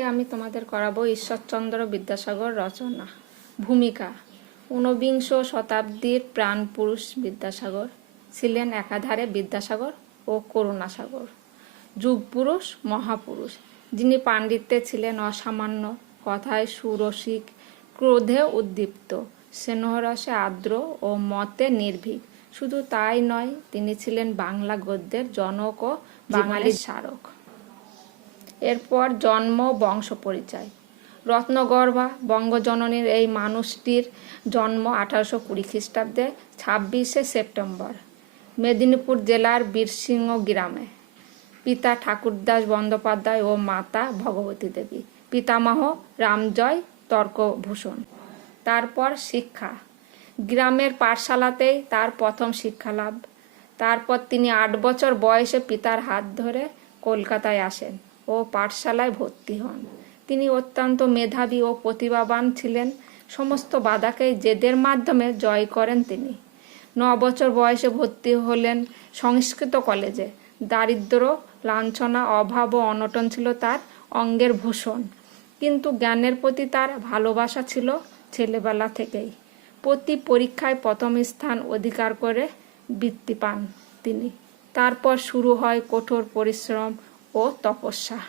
আজকে আমি তোমাদের করাবো ঈশ্বরচন্দ্র বিদ্যাসাগর রচনা। ভূমিকা: ঊনবিংশ শতাব্দীর প্রাণপুরুষ বিদ্যাসাগর ছিলেন একাধারে বিদ্যাসাগর ও করুণাসাগর। যুগপুরুষ, মহাপুরুষ, যিনি পাণ্ডিত্যে ছিলেন অসামান্য, কথায় সুরসিক, ক্রোধে উদ্দীপ্ত, স্নেহরসে আর্দ্র ও মতে নির্ভীক। শুধু তাই নয়, তিনি ছিলেন বাংলা গদ্যের জনক ও বাঙালির স্মারক। এরপর জন্ম, বংশ পরিচয়। রত্নগর্ভা বঙ্গজননীর এই মানুষটির জন্ম 1820 খ্রিস্টাব্দে 26শে সেপ্টেম্বর মেদিনীপুর জেলার বীরসিংহ গ্রামে। পিতা ঠাকুরদাস বন্দ্যোপাধ্যায় ও মাতা ভগবতী দেবী। পিতামহ রামজয় তর্কভূষণ। তারপর শিক্ষা। গ্রামের পাঠশালাতেই তার প্রথম শিক্ষালাভ। তারপর তিনি 8 বছর বয়সে পিতার হাত ধরে কলকাতায় আসেন ও পাঠশালায় ভর্তি হন। তিনি অত্যন্ত মেধাবী ও প্রতিভাবান ছিলেন। সমস্ত বাধাকেই জেদের মাধ্যমে জয় করেন তিনি। 9 বছর বয়সে ভর্তি হলেন সংস্কৃত কলেজে। দারিদ্র্য, লাঞ্ছনা, অভাব ও অনটন ছিল তার অঙ্গের ভূষণ, কিন্তু জ্ঞানের প্রতি তার ভালোবাসা ছিল ছেলেবেলা থেকেই। প্রতি পরীক্ষায় প্রথম স্থান অধিকার করে বৃত্তি পান তিনি। তারপর শুরু হয় কঠোর পরিশ্রম ও তপস্যা।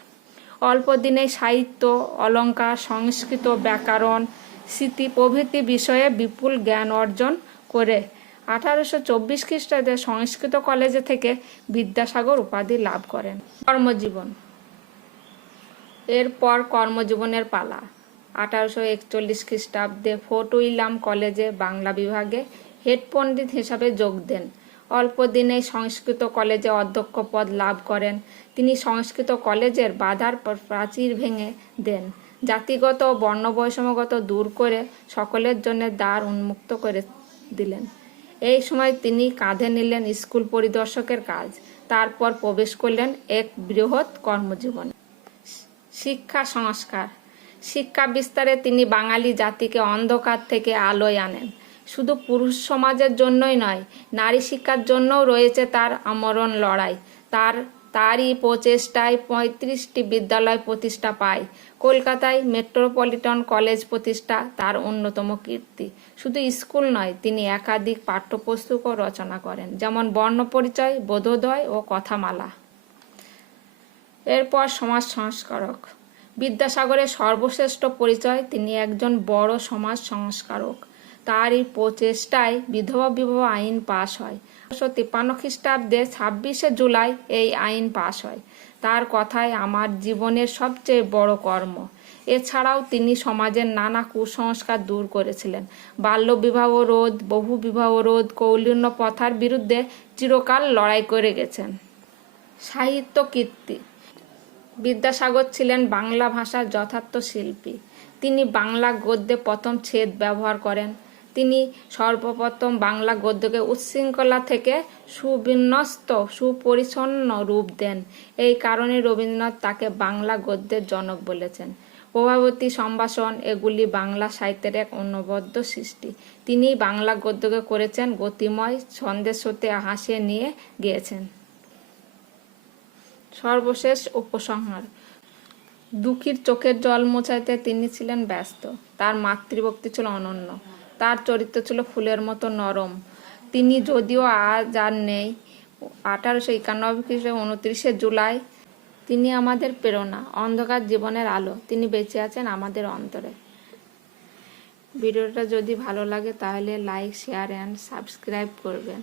অল্প দিনেই সাহিত্য, অলঙ্কার, সংস্কৃত, ব্যাকরণ, স্মৃতি প্রভৃতি বিষয়ে বিপুল জ্ঞান অর্জন করে 1824 খ্রিস্টাব্দে সংস্কৃত কলেজে থেকে বিদ্যাসাগর উপাধি লাভ করেন। কর্মজীবন। এরপর কর্মজীবনের পালা। 1841 খ্রিস্টাব্দে ফোর্ট উইলিয়াম কলেজে বাংলা বিভাগে হেড পণ্ডিত হিসাবে যোগ দেন। অল্প দিনেই সংস্কৃত কলেজে অধ্যক্ষ পদ লাভ করেন। তিনি সংস্কৃত কলেজের বাধার প্রাচীর ভেঙে দেন, জাতিগত ও বর্ণবৈষম্যগত দূর করে সকলের জন্য দ্বার উন্মুক্ত করে দিলেন। এই সময় তিনি কাঁধে নিলেন স্কুল পরিদর্শকের কাজ। তারপর প্রবেশ করলেন এক বৃহৎ কর্মজীবনে। শিক্ষা সংস্কার। শিক্ষা বিস্তারে তিনি বাঙালি জাতিকে অন্ধকার থেকে আলোয় আনেন। শুধু পুরুষ সমাজের জন্যই নয়, নারী শিক্ষার জন্যও রয়েছে তার আমরণ লড়াই। তারই প্রচেষ্টায় 35টি বিদ্যালয় প্রতিষ্ঠা পায়। কলকাতায় মেট্রোপলিটন কলেজ প্রতিষ্ঠা তার অন্যতম কীর্তি। শুধু স্কুল নয়, তিনি একাধিক পাঠ্যপুস্তকও রচনা করেন, যেমন বর্ণপরিচয়, বোধোদয় ও কথামালা। এরপর সমাজ সংস্কারক। বিদ্যাসাগরের সর্বশ্রেষ্ঠ পরিচয়, তিনি একজন বড় সমাজ সংস্কারক। তারই প্রচেষ্টায় বিধবা বিবাহ আইন পাশ হয়। 1853 খ্রিস্টাব্দে 26শে জুলাই এই আইন পাশ হয়। তার কথায়, আমার জীবনের সবচেয়ে বড় কর্ম। এছাড়াও তিনি সমাজের নানা কুসংস্কার দূর করেছিলেন। বাল্যবিবাহ রোধ, বহু বিবাহ রোধ, কৌলীন্য প্রথার বিরুদ্ধে চিরকাল লড়াই করে গেছেন। সাহিত্য কীর্তি। বিদ্যাসাগর ছিলেন বাংলা ভাষার যথার্থ শিল্পী। তিনি বাংলা গদ্যে প্রথম ছেদ ব্যবহার করেন। তিনি সর্বপ্রথম বাংলা গদ্যকে উচ্ছৃঙ্খলা থেকে সুবিন্যস্ত, সুপরিচ্ছন্ন রূপ দেন। এই কারণে রবীন্দ্রনাথ তাকে বাংলা গদ্যের জনক বলেছেন। প্রভাবতী, সম্ভাষণ এগুলি বাংলা সাহিত্যের এক অনবদ্য সৃষ্টি। তিনি বাংলা গদ্যকে করেছেন গতিময়, ছন্দের সাথে হাসিয়ে নিয়ে গিয়েছেন। সর্বশেষ উপসংহার। দুঃখীর চোখের জল মোছাইতে তিনি ছিলেন ব্যস্ত। তার মাতৃভক্তি ছিল অনন্য। তার চরিত্র ছিল ফুলের মতো নরম। তিনি যদিও আজ আর নেই, 1891 খ্রিস্টাব্দে 29শে জুলাই তিনি আমাদের প্রেরণা, অন্ধকার জীবনের আলো। তিনি বেঁচে আছেন আমাদের অন্তরে। ভিডিওটা যদি ভালো লাগে তাহলে লাইক, শেয়ার অ্যান্ড সাবস্ক্রাইব করবেন।